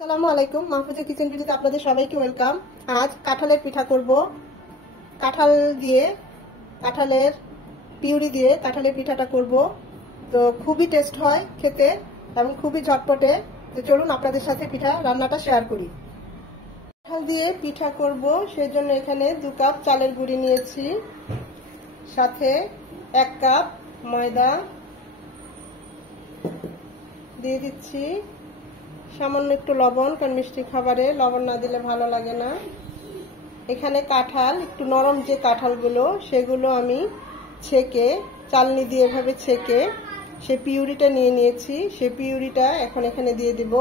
আসসালামু আলাইকুম, মাহফুজা কিচেন ভিডিওতে আপনাদের সবাইকে ওয়েলকাম। আজ কাঁঠালের পিঠা করব। কাঁঠালের পিউরি দিয়ে কাঁঠালের পিঠাটা করব। তো খুবই টেস্ট হয় খেতে এবং খুবই ঝটপটে। তো চলুন আপনাদের সাথে পিঠা রান্নাটা শেয়ার করি। কাঁঠাল দিয়ে পিঠা করব, সেজন্য এখানে 2 কাপ চালের গুঁড়ি নিয়েছি, সাথে 1 কাপ ময়দা দিয়ে দিচ্ছি, সামান্য একটু লবণ, কারণ মিষ্টি খাবারে লবণ না দিলে ভালো লাগে না। এখানে কাঁঠাল, একটু নরম যে কাঁঠালগুলো সেগুলো আমি ছেঁকে চালনি দিয়ে এভাবে ছেঁকে সেই পিউরিটা নিয়ে নিয়েছি। সেই পিউরিটা এখন এখানে দিয়ে দেব।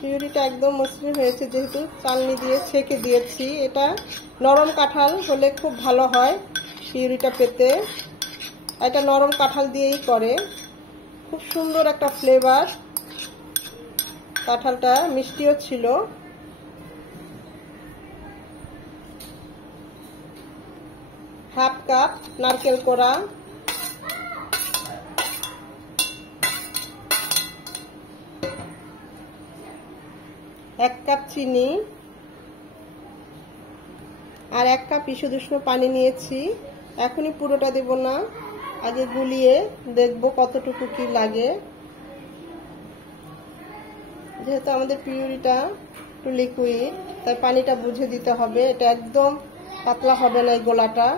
পিউরিটা একদম মসৃণ হয়েছে, যেহেতু চালনি দিয়ে ছেঁকে দিয়েছি। এটা নরম কাঁঠাল হলে খুব ভালো হয় পিউরিটা পেতে। এটা নরম কাঁঠাল দিয়েই করে, খুব সুন্দর একটা ফ্লেভার। কাঁঠালটা মিষ্টিও ছিল। হাফ কাপ নারকেল কোড়া, 1 কাপ চিনি আর 1 কাপ বিশুদ্ধ উষ্ণ পানি নিয়েছি। এখনই পুরোটা দেব না, আগে গুলিয়ে দেখব কতটুকু কি লাগে। যেহেতু আমাদের পিউরিটা একটু লিকুইড, তাই পানিটা বুঝে দিতে হবে। এটা একদম পাতলা হবে না এই গোলাটা।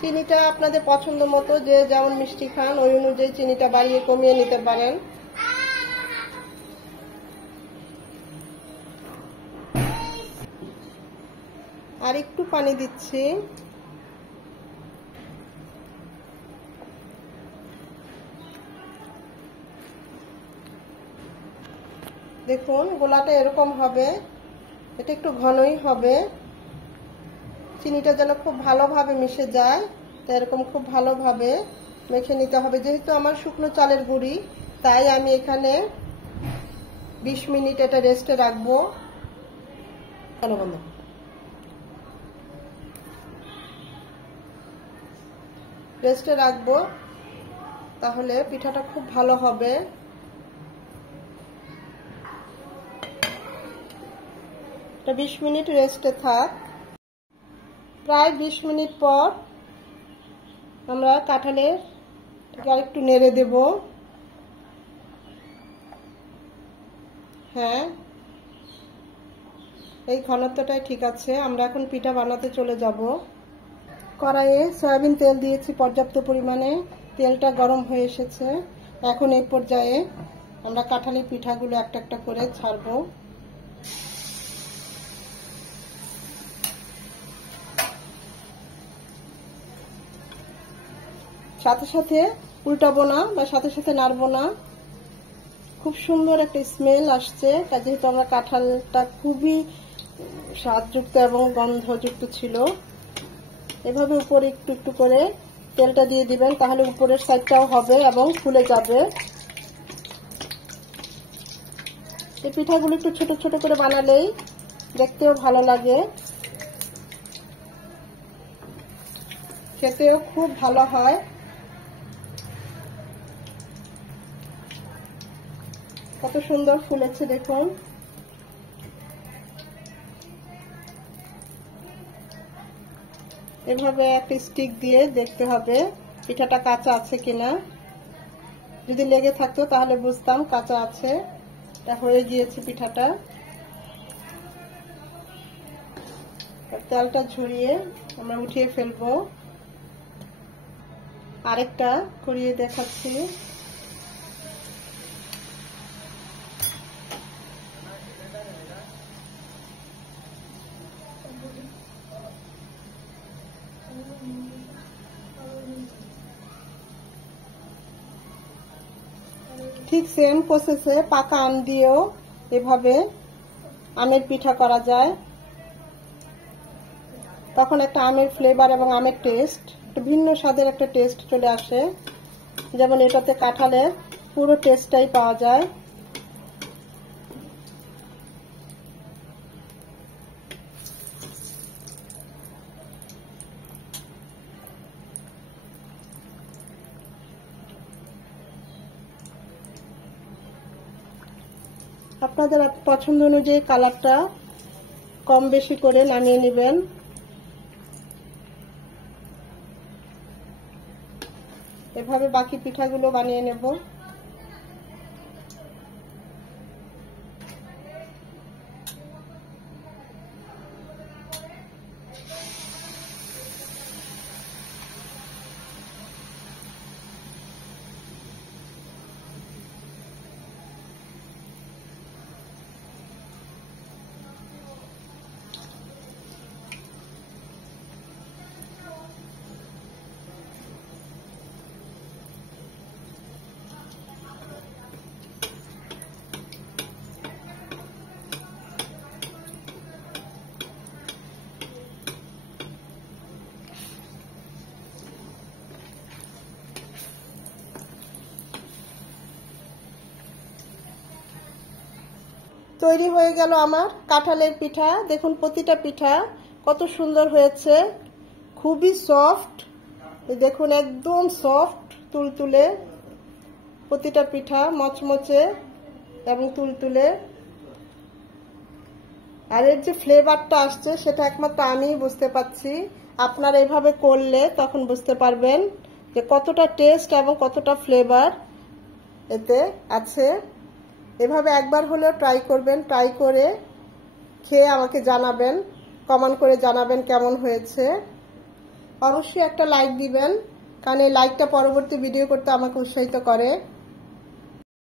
চিনিটা আপনাদের পছন্দ মতো, যে যেমন মিষ্টি খান ওই অনুযায়ী চিনিটা বাড়িয়ে কমিয়ে নিতে পারেন। আর একটু পানি দিচ্ছি। দেখুন গোলাটা এরকম হবে, এটা একটু ঘনই হবে। চিনিটা যেন খুব ভালোভাবে মিশে যায়, তাই এরকম খুব ভালোভাবে মেখে নিতে হবে। যেহেতু আমার শুকনো চালের গুঁড়ি, তাই আমি এখানে 20 মিনিট এটা রেস্টে রাখবো। রেস্টে রাখবো, তাহলে পিঠাটা খুব ভালো হবে। এটা 20 মিনিট রেস্টে থাক। প্রায় 20 মিনিট পর আমরা কাঁঠালের আরেকটু নেড়ে দেব। হ্যাঁ, এই ঘনত্বটাই ঠিক আছে। আমরা এখন পিঠা বানাতে চলে যাব। কড়াইয়ে সয়াবিন তেল দিয়েছি পর্যাপ্ত পরিমাণে। তেলটা গরম হয়ে এসেছে। এখন এই পর্যায়ে আমরা কাঁঠালের পিঠাগুলো একটা একটা করে ছাড়বো। সাথে সাথে উল্টাবো না বা সাথে সাথে নাড়বো না। খুব সুন্দর একটা স্মেল আসছে, যেহেতু আমরা কাঁঠালটা খুবই স্বাদযুক্ত এবং গন্ধযুক্ত ছিল। এভাবে উপরে একটু একটু করে তেলটা দিয়ে দিবেন, তাহলে উপরের সাইডটাও হবে এবং ফুলে যাবে। এই পিঠাগুলো একটু ছোট ছোট করে বানালেই দেখতেও ভালো লাগে, খেতেও খুব ভালো হয়। কত সুন্দর ফুলেছে দেখুন। এভাবে একটা স্টিক দিয়ে দেখতে হবে পিঠাটা কাঁচা আছে কিনা। যদি লেগে থাকতো তাহলে বুঝতাম কাঁচা আছে। এটা হয়ে গিয়েছে পিঠাটা। তেলটা ঝরিয়ে আমরা উঠিয়ে ফেলবো। আরেকটা করিয়ে দেখাচ্ছি। ঠিক সেম প্রসেসে পাকা আম দিয়েও এভাবে আমের পিঠা করা যায়। তখন একটা আমের ফ্লেভার এবং আমের টেস্ট, একটা ভিন্ন স্বাদের একটা টেস্ট চলে আসে। যেমন এটাতে কাঁঠালের পুরো টেস্টটাই পাওয়া যায়। আপনাদের পছন্দ অনুযায়ী কালারটা কম বেশি করে নামিয়ে নেবেন। এভাবে বাকি পিঠাগুলো বানিয়ে নেব। তৈরি হয়ে গেল আমার কাঁঠালের পিঠা। দেখুন প্রতিটা পিঠা কত সুন্দর হয়েছে, খুবই সফট। দেখুন একদম সফট তুলতুলে, প্রতিটা পিঠা মচমচে এবং তুলতুলে। আর এর যে ফ্লেভারটা আসছে সেটা একমাত্র আমিই বুঝতে পারছি। আপনারা এভাবে করলে তখন বুঝতে পারবেন যে কতটা টেস্ট এবং কতটা ফ্লেভার এতে আছে। এভাবে একবার হলেও ট্রাই করবেন, ট্রাই করে খেয়ে আমাকে জানাবেন, কমেন্ট করে জানাবেন কেমন হয়েছে। অবশ্যই একটা লাইক দিবেন, কারণ এই লাইকটা পরবর্তী ভিডিও করতে আমাকে উৎসাহিত করে।